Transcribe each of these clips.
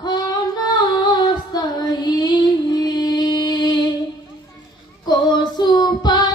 ক্ষণস্থায়ী। কসুপা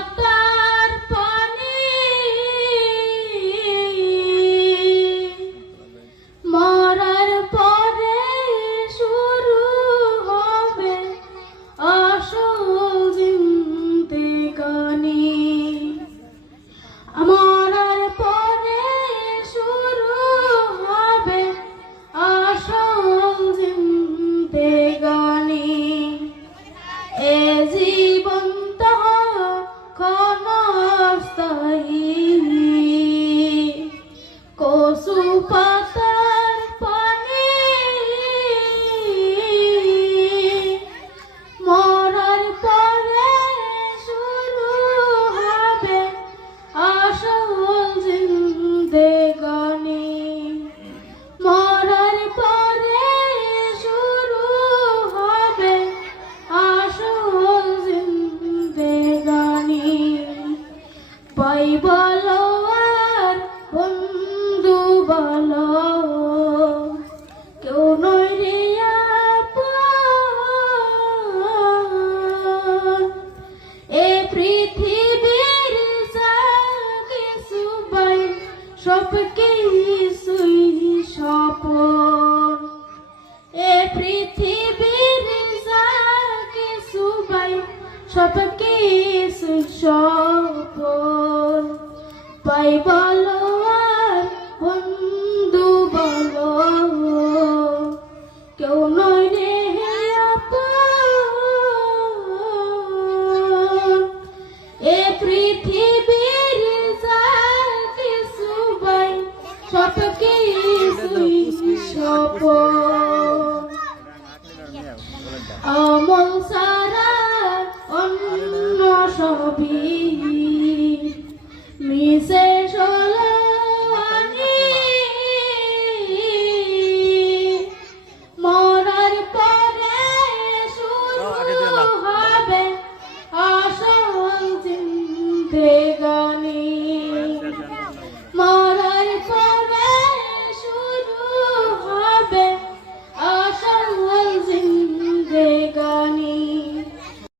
সবকে সুই সপন এ পৃথিবীর যাকে সুবাই সবকে সুই সপন পাই বলো শতকে সপ। আমল সারা অন্য সবই।